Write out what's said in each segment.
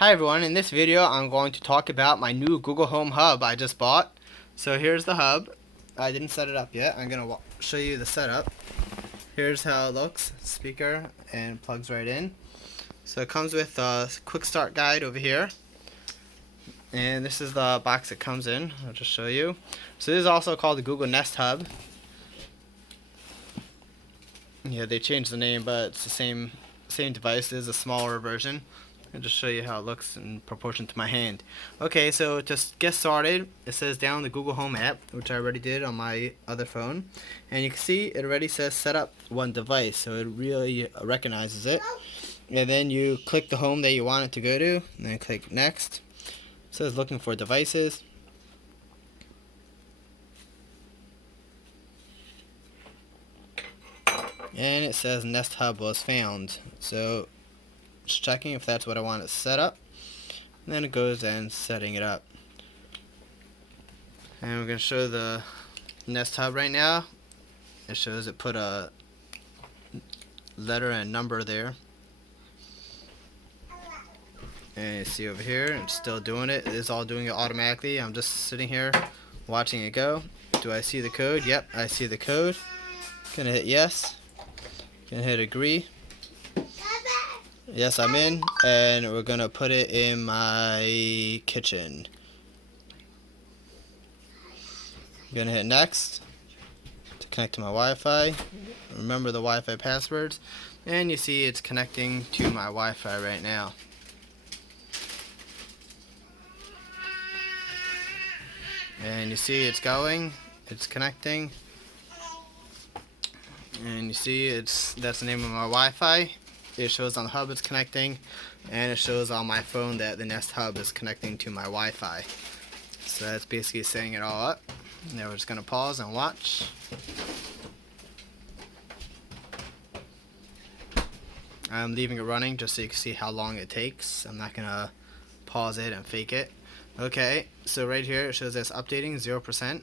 Hi everyone, in this video I'm going to talk about my new Google Home Hub I just bought. So here's the hub. I didn't set it up yet. I'm going to show you the setup. Here's how it looks. Speaker and plugs right in. So it comes with a quick start guide over here. And this is the box it comes in. I'll just show you. So this is also called the Google Nest Hub. Yeah, they changed the name, but it's the same device. This is a smaller version. I'll just show you how it looks in proportion to my hand. Okay, so to get started, it says down the Google Home app, which I already did on my other phone. And you can see it already says set up one device, so it really recognizes it. And then you click the home that you want it to go to, and then click next. It says looking for devices. And it says Nest Hub was found. So just checking if that's what I want to set up. And then it goes and setting it up. And we're going to show the Nest Hub right now. It shows it put a letter and number there. And you see over here, it's still doing it. It is all doing it automatically. I'm just sitting here watching it go. Do I see the code? Yep, I see the code. Gonna hit yes. Gonna hit agree. Yes, I'm in, and we're gonna put it in my kitchen. I'm gonna hit next to connect to my Wi-Fi. Remember the Wi-Fi passwords, and you see it's connecting to my Wi-Fi right now. And you see it's going, it's connecting, and you see that's the name of my Wi-Fi. It shows on the hub it's connecting, and it shows on my phone that the Nest Hub is connecting to my Wi-Fi. So that's basically setting it all up. Now we're just going to pause and watch. I'm leaving it running just so you can see how long it takes. I'm not going to pause it and fake it. Okay, so right here it shows it's updating 0%.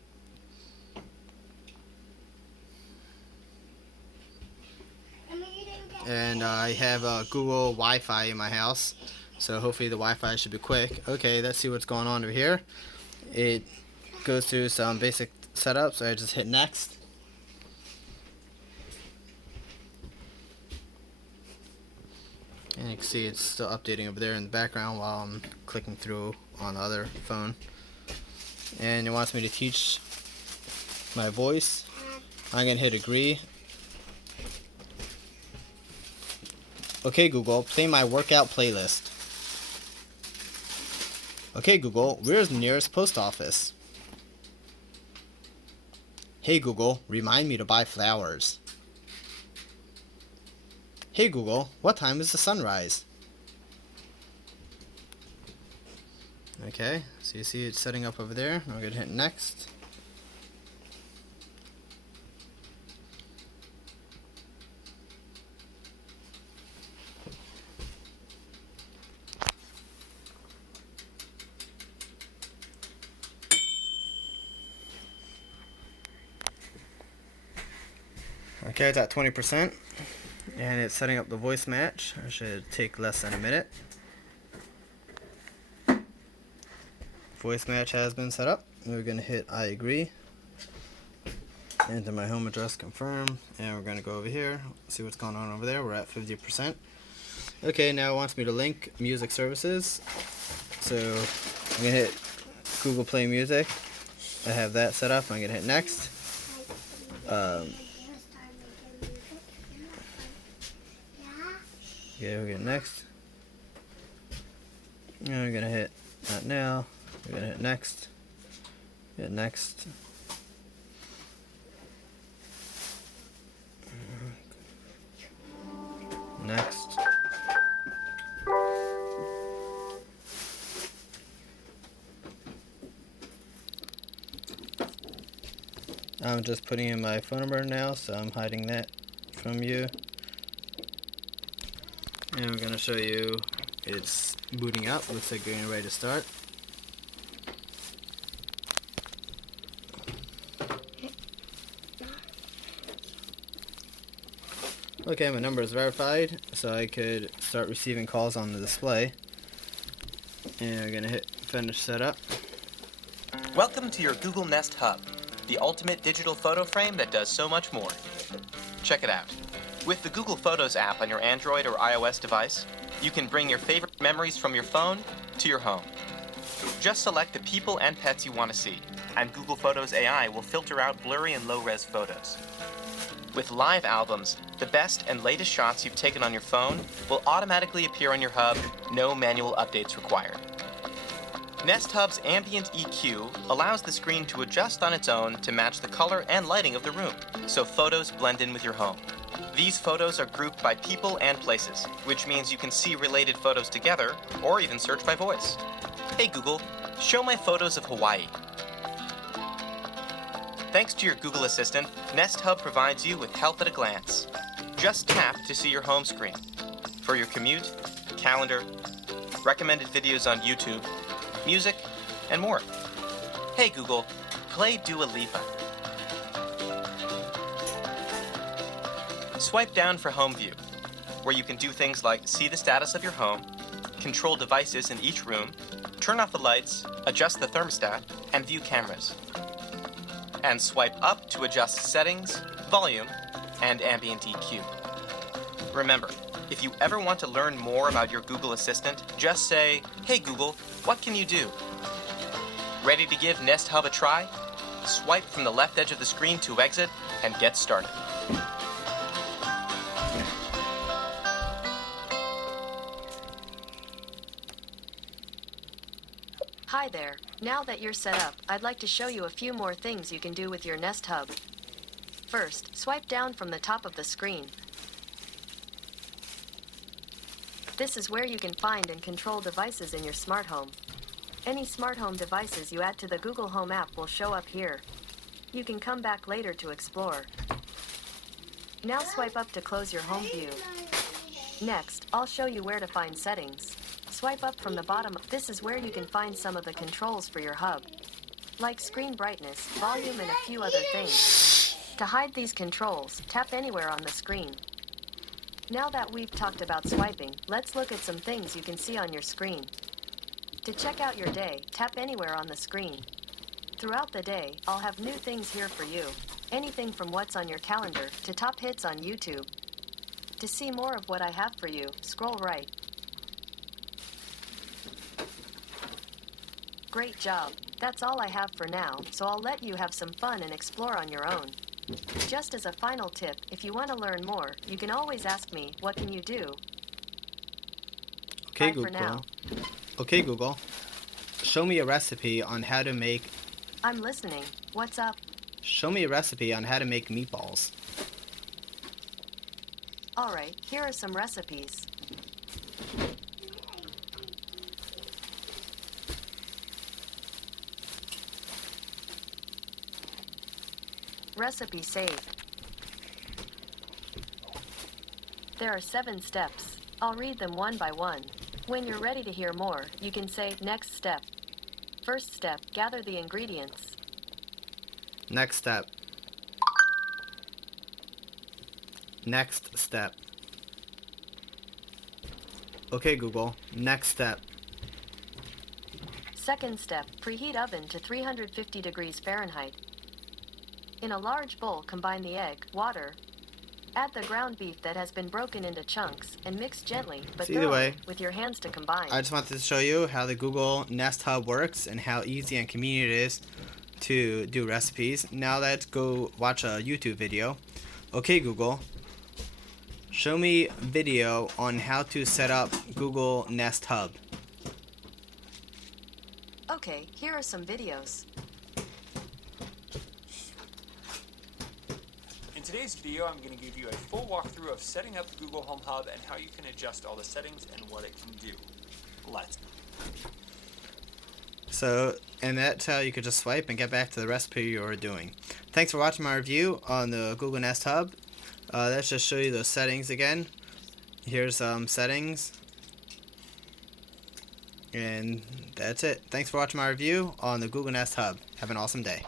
And I have Google Wi-Fi in my house, so hopefully the Wi-Fi should be quick. Okay, let's see what's going on over here. It goes through some basic setup, so I just hit next. And you can see it's still updating over there in the background while I'm clicking through on the other phone. And it wants me to teach my voice. I'm going to hit agree. Okay Google, play my workout playlist. Okay Google, where's the nearest post office? Hey Google, remind me to buy flowers. Hey Google, what time is the sunrise? Okay, so you see it's setting up over there. I'm going to hit next. Okay, it's at 20%, and it's setting up the voice match. It should take less than a minute. Voice match has been set up. We're going to hit I agree. Enter my home address, confirm, and we're going to go over here, see what's going on over there. We're at 50%. Okay, now it wants me to link music services. So I'm going to hit Google Play Music. I have that set up. I'm going to hit next. Yeah, we're going next. And we're going to hit not now. We're going to hit next. Hit next. Next. I'm just putting in my phone number now, so I'm hiding that from you. And I'm going to show you it's booting up. Looks like getting ready to start. Okay, my number is verified, so I could start receiving calls on the display. And we're gonna hit finish setup. Welcome to your Google Nest Hub, the ultimate digital photo frame that does so much more. Check it out. With the Google Photos app on your Android or iOS device, you can bring your favorite memories from your phone to your home. Just select the people and pets you want to see, and Google Photos AI will filter out blurry and low-res photos. With Live Albums, the best and latest shots you've taken on your phone will automatically appear on your hub, no manual updates required. Nest Hub's Ambient EQ allows the screen to adjust on its own to match the color and lighting of the room, so photos blend in with your home. These photos are grouped by people and places, which means you can see related photos together, or even search by voice. Hey Google, show my photos of Hawaii. Thanks to your Google Assistant, Nest Hub provides you with help at a glance. Just tap to see your home screen. For your commute, calendar, recommended videos on YouTube, music, and more. Hey Google, play Dua Lipa. Swipe down for Home View, where you can do things like see the status of your home, control devices in each room, turn off the lights, adjust the thermostat, and view cameras. And swipe up to adjust settings, volume, and ambient EQ. Remember, if you ever want to learn more about your Google Assistant, just say, "Hey Google, what can you do?" Ready to give Nest Hub a try? Swipe from the left edge of the screen to exit and get started. Hi there. Now that you're set up, I'd like to show you a few more things you can do with your Nest Hub. First, swipe down from the top of the screen. This is where you can find and control devices in your smart home. Any smart home devices you add to the Google Home app will show up here. You can come back later to explore. Now swipe up to close your home view. Next, I'll show you where to find settings. Swipe up from the bottom. This is where you can find some of the controls for your hub, like screen brightness, volume, and a few other things. To hide these controls, tap anywhere on the screen. Now that we've talked about swiping, let's look at some things you can see on your screen. To check out your day, tap anywhere on the screen. Throughout the day, I'll have new things here for you. Anything from what's on your calendar to top hits on YouTube. To see more of what I have for you, scroll right. Great job. That's all I have for now, so I'll let you have some fun and explore on your own. Just as a final tip, if you want to learn more, you can always ask me, what can you do? Okay, Bye Google. for now. Okay, Google. Show me a recipe on how to make. I'm listening. What's up? Show me a recipe on how to make meatballs. Alright, here are some recipes. Recipe saved. There are 7 steps. I'll read them one by one. When you're ready to hear more, you can say next step. First step, gather the ingredients. Next step. Next step. Okay, Google. Next step. Second step, preheat oven to 350 degrees Fahrenheit. In a large bowl, combine the egg, water, add the ground beef that has been broken into chunks, and mix gently, but So either thoroughly, way, with your hands to combine. I just wanted to show you how the Google Nest Hub works and how easy and convenient it is to do recipes. Now let's go watch a YouTube video. Okay, Google. Show me video on how to set up Google Nest Hub. Okay, here are some videos. In today's video, I'm going to give you a full walkthrough of setting up Google Home Hub and how you can adjust all the settings and what it can do. Let's go. So, and that's how you could just swipe and get back to the recipe you were doing. Thanks for watching my review on the Google Nest Hub. Let's just show you those settings again. Here's some settings. And that's it. Thanks for watching my review on the Google Nest Hub. Have an awesome day.